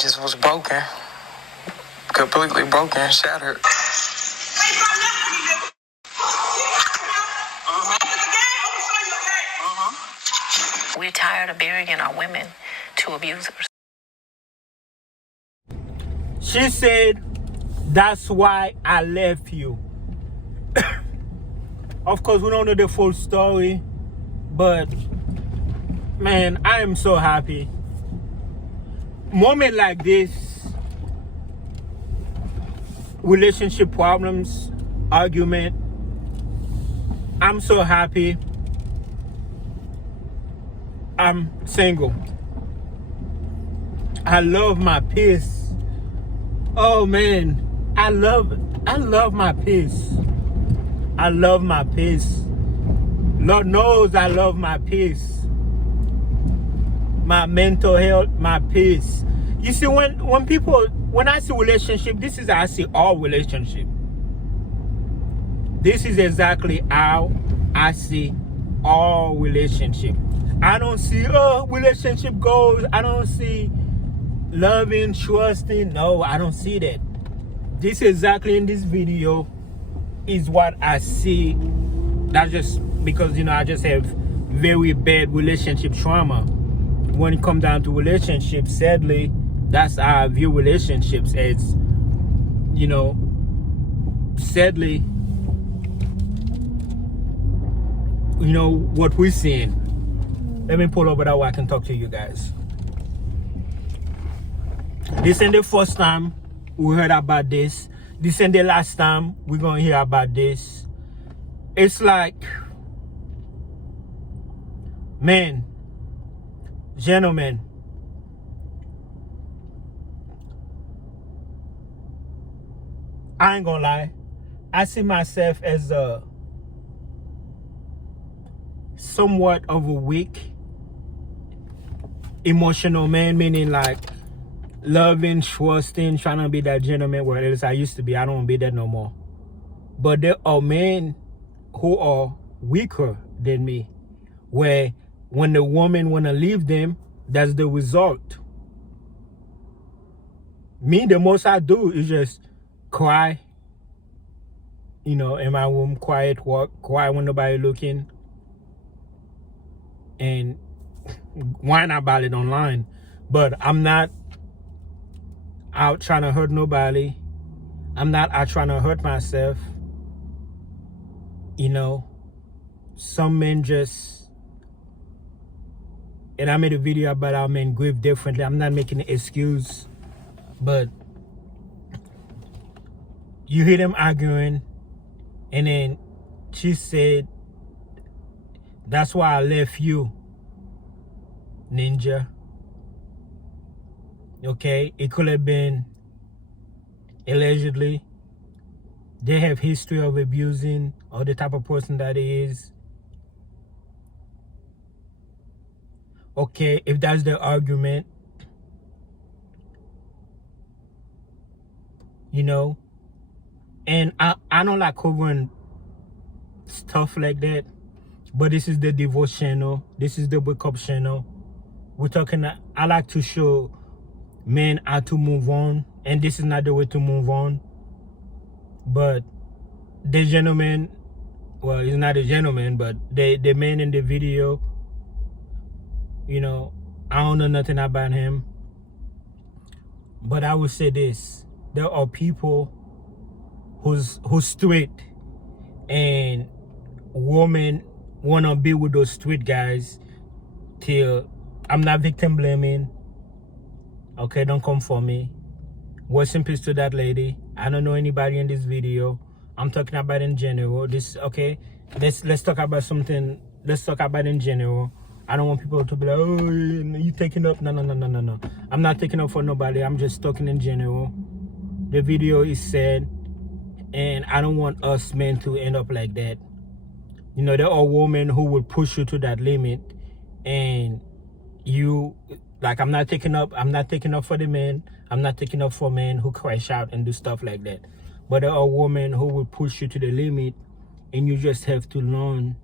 just was broken, completely broken, shattered. We're tired of burying our women to abusers. She said, that's why I left you. Of course, we don't know the full story, but man, I am so happy. Moment like this, relationship problems, argument, I'm so happy I'm single. I love my peace. Oh man, I love my peace. I love my peace. Lord knows I love my peace. My mental health, my peace. You see, when I see relationship, this is how I see all relationship. This is exactly how I see all relationship. I don't see relationship goals. I don't see loving, trusting. No, I don't see that. This exactly in this video is what I see. That's just because, I just have very bad relationship trauma. When it comes down to relationships, sadly, that's how I view relationships as, sadly, what we're seeing. Let me pull over that way I can talk to you guys. This ain't the first time we heard about this. This ain't the last time we're gonna hear about this. It's like, man, gentlemen, I ain't gonna lie. I see myself as a somewhat of a weak, emotional man, meaning like loving, trusting, trying to be that gentleman where it is I used to be. I don't be that no more. But there are men who are weaker than me, where when the woman wanna leave them, that's the result. Me, the most I do is just cry, in my room, quiet walk, cry when nobody looking, and whine about it online. But I'm not out trying to hurt nobody. I'm not out trying to hurt myself. Some men just, and I made a video about how men grieve differently. I'm not making an excuse, but you hear them arguing, and then she said, that's why I left you, Ninja. Okay, it could have been allegedly. They have history of abusing, or the type of person that he is. Okay, if that's the argument, and I don't like covering stuff like that, but this is the divorce channel. This is the breakup channel. We're talking, I like to show men how to move on, and this is not the way to move on. But the gentleman, well, he's not a gentleman, but the man in the video, I don't know nothing about him. But I would say this: there are people who's straight, and women wanna be with those straight guys. Till I'm not victim blaming. Okay, don't come for me. Rest in peace to that lady. I don't know anybody in this video. I'm talking about in general. Okay, let's talk about something. Let's talk about in general. I don't want people to be like, oh, you taking up. No. I'm not taking up for nobody. I'm just talking in general. The video is sad, and I don't want us men to end up like that. There are women who will push you to that limit, and you, like, I'm not taking up for the men. I'm not taking up for men who crash out and do stuff like that. But there are women who will push you to the limit, and you just have to learn.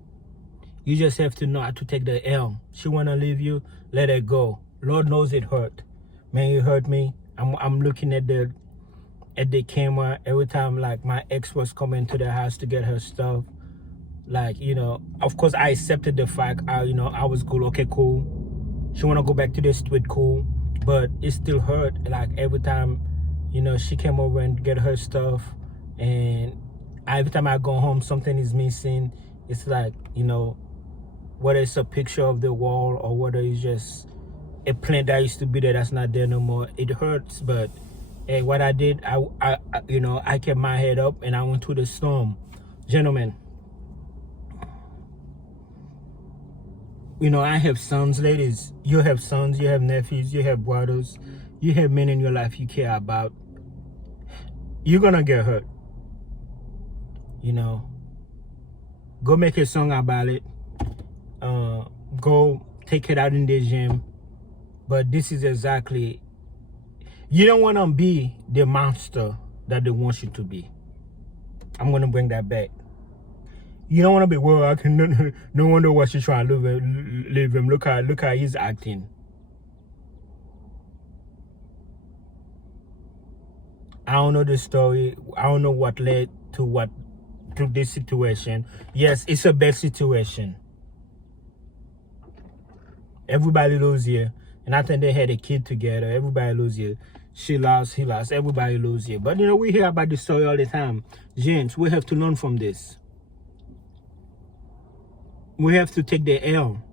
You just have to know how to take the L. She wanna leave you, let her go. Lord knows it hurt. Man, it hurt me. I'm looking at the camera every time like my ex was coming to the house to get her stuff. Like, you know, of course I accepted the fact, you know, I was cool. Okay, cool. She wanna go back to the street, cool. But it still hurt. Like every time, you know, she came over and get her stuff, and every time I go home, something is missing. It's like, you know, whether it's a picture of the wall or whether it's just a plant that used to be there that's not there no more. It hurts, but hey, what I did, I you know, I kept my head up and I went through the storm. Gentlemen, you know, I have sons, ladies. You have sons, you have nephews, you have brothers, you have men in your life you care about. You're gonna get hurt. You know, go make a song about it. Go take it out in the gym. But this is exactly, you don't want to be the monster that they want you to be. I'm gonna bring that back. You don't want to be, well, I can no wonder what she's trying to leave him. Look how he's acting. I don't know the story. I don't know what led to this situation. Yes, it's a bad situation. Everybody lose here. And I think they had a kid together. Everybody lose here. She lost, he lost. Everybody lose here. But you know, we hear about this story all the time. Gents, we have to learn from this. We have to take the L.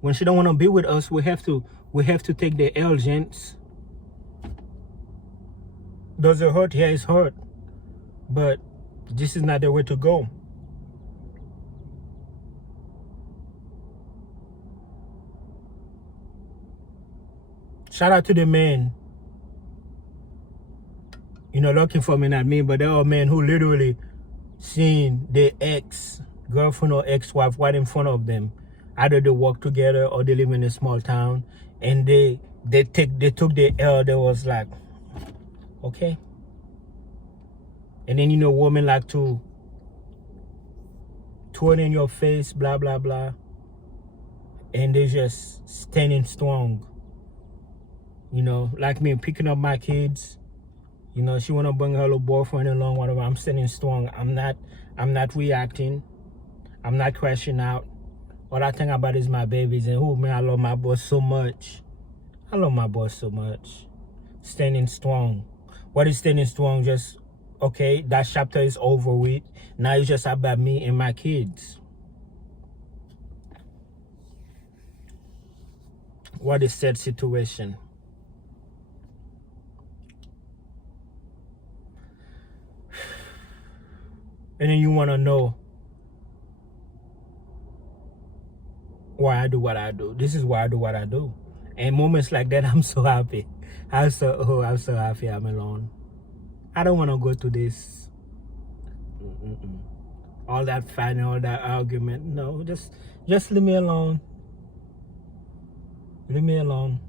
When she don't want to be with us, we have to take the L, gents. Does it hurt? Yeah, it's hurt. But this is not the way to go. Shout out to the men, you know, looking for me, not me, but there are men who literally seen their ex-girlfriend or ex-wife right in front of them. Either they work together or they live in a small town, and they took the L. They was like, okay. And then, you know, women like to throw it in your face, blah, blah, blah. And they just standing strong. You know, like me picking up my kids. You know, she wanna bring her little boyfriend along, whatever. I'm standing strong. I'm not reacting. I'm not crashing out. All I think about is my babies, and oh man, I love my boss so much. I love my boss so much. Standing strong. What is standing strong? Just, okay, that chapter is over with. Now it's just about me and my kids. What a sad situation. And then you want to know why I do what I do. This is why I do what I do. And moments like that, I'm so happy. I'm so happy I'm alone. I don't want to go to this. All that fighting, all that argument. No, just leave me alone. Leave me alone.